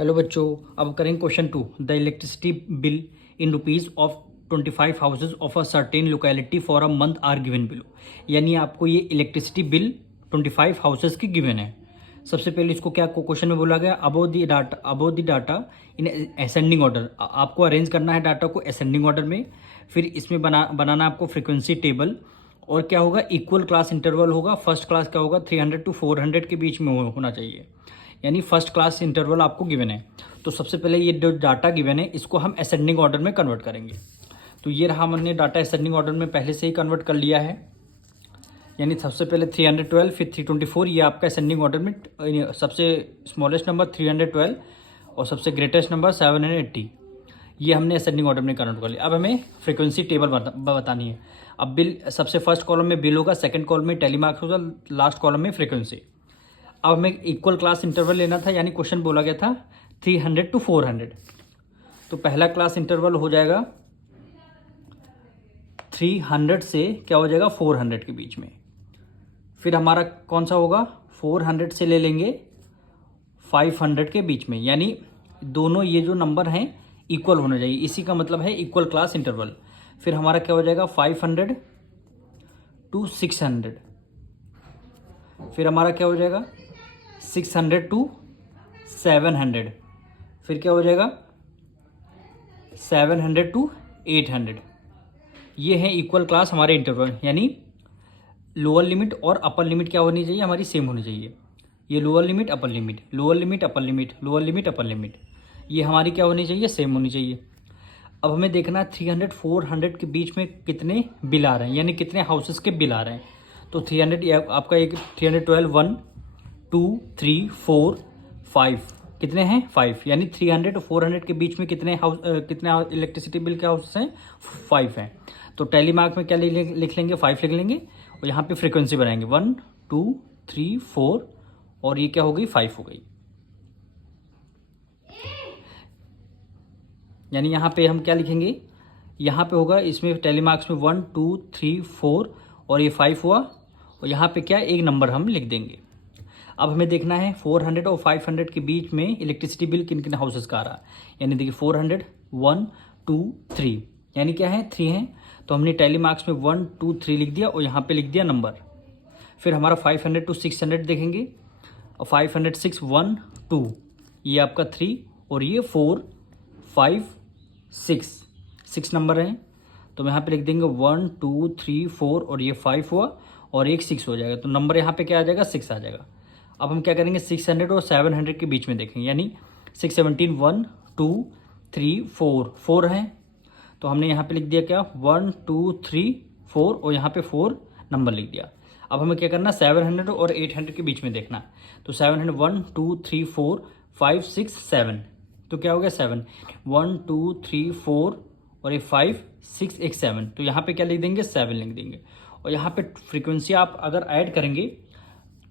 Hello बच्चों, अब करेंगे question 2। The electricity bill in rupees of 25 houses of a certain locality for a month are given below. यानी आपको ये electricity bill 25 houses की given है। सबसे पहले इसको क्या क्वेश्चन में बोला गया, अबो the data in ascending order. आपको अरेंज करना है डाटा को असेंडिंग ऑर्डर में। फिर इसमें बनाना आपको फ्रिक्वेंसी टेबल। और क्या होगा, इक्वल क्लास इंटरवल होगा। फर्स्ट क्लास क्या होगा, 300 to 400 के बीच में होना चाहिए। यानी फर्स्ट क्लास इंटरवल आपको गिवन है। तो सबसे पहले ये जो डाटा गिवन है इसको हम असेंडिंग ऑर्डर में कन्वर्ट करेंगे। तो ये रहा, हमने डाटा असेंडिंग ऑर्डर में पहले से ही कन्वर्ट कर लिया है। यानी सबसे पहले 312, फिर 324, ये आपका असेंडिंग ऑर्डर में सबसे स्मॉलेस्ट नंबर 312 और सबसे ग्रेटेस्ट नंबर 780, ये हमने असेंडिंग ऑर्डर में कन्वर्ट कर लिया। अब हमें फ्रीक्वेंसी टेबल बतानी है। अब बिल सबसे फर्स्ट कॉलम में बिल होगा, सेकंड कॉलम में टेलीमार्क्स होगा, लास्ट कॉलम में फ्रीक्वेंसी। अब हमें इक्वल क्लास इंटरवल लेना था, यानी क्वेश्चन बोला गया था 300 to 400। तो पहला क्लास इंटरवल हो जाएगा 300 से क्या हो जाएगा 400 के बीच में। फिर हमारा कौन सा होगा, 400 से ले लेंगे 500 के बीच में। यानी दोनों ये जो नंबर हैं इक्वल होने चाहिए, इसी का मतलब है इक्वल क्लास इंटरवल। फिर हमारा क्या हो जाएगा 500 to 600। फिर हमारा क्या हो जाएगा 600 to 700। फिर क्या हो जाएगा 700 to 800। ये है इक्वल क्लास हमारे इंटरवल। यानी लोअर लिमिट और अपर लिमिट क्या होनी चाहिए, हमारी सेम होनी चाहिए। ये lower limit upper limit, lower limit upper limit, lower limit upper limit, ये हमारी क्या होनी चाहिए, सेम होनी चाहिए। अब हमें देखना है 300 400 के बीच में कितने बिल आ रहे हैं, यानी कितने हाउसेस के बिल आ रहे हैं। तो 300 आपका एक 312 1 2 3 4 5 कितने हैं 5। यानी 300 to 400 के बीच में कितने इलेक्ट्रिसिटी बिल के हाउसेस हैं, 5 हैं। तो टेलीमार्क में क्या लिख लेंगे, 5 लिख लेंगे। और यहाँ पे फ्रीक्वेंसी बनाएंगे 1 2 3 4 और ये क्या हो गई 5 हो गई। यानी यहाँ पे हम क्या लिखेंगे, यहाँ पे होगा इसमें टेलीमार्क्स में 1 2 3 4 और ये 5 हुआ। और यहाँ पे क्या एक नंबर हम लिख देंगे। अब हमें देखना है 400 और 500 के बीच में इलेक्ट्रिसिटी बिल किन किन हाउसेस का आ रहा है। यानी देखिए 400 1 2 3, यानी क्या है 3 है। तो हमने टेलीमार्क्स में 1 2 3 लिख दिया और यहाँ पे लिख दिया नंबर। फिर हमारा 500 to 600 देखेंगे, और 500 6 1 2, ये आपका 3 और ये 4 5 6 नंबर हैं। तो यहाँ पे लिख देंगे 1 2 3 4 और ये 5 हुआ और एक 6 हो जाएगा। तो नंबर यहाँ पे क्या आ जाएगा 6 आ जाएगा। अब हम क्या करेंगे 600 और 700 के बीच में देखेंगे। यानी 6 17 1 2 3 4 हैं। तो हमने यहाँ पे लिख दिया क्या 1 2 3 4 और यहाँ पे 4 नंबर लिख दिया। अब हमें क्या करना 700 और 800 के बीच में देखना। तो 700 1 2 3 4 5 6 7, तो क्या हो गया 7 1 2 3 4 और ये 5 6 एक 7। तो यहाँ पे क्या लिख देंगे 7 लिख देंगे। और यहाँ पे फ्रीक्वेंसी आप अगर ऐड करेंगे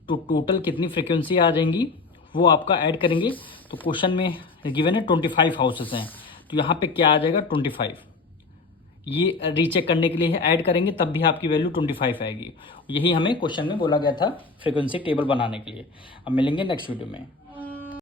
तो टोटल कितनी फ्रीक्वेंसी आ जाएंगी वो आपका ऐड करेंगे। तो क्वेश्चन में गिवन है 25 हाउसेस हैं, तो यहाँ पे क्या आ जाएगा 25। ये रीचेक करने के लिए ऐड करेंगे तब भी आपकी वैल्यू 25 आएगी। यही हमें क्वेश्चन में बोला गया था फ्रीक्वेंसी टेबल बनाने के लिए। अब मिलेंगे नेक्स्ट वीडियो में।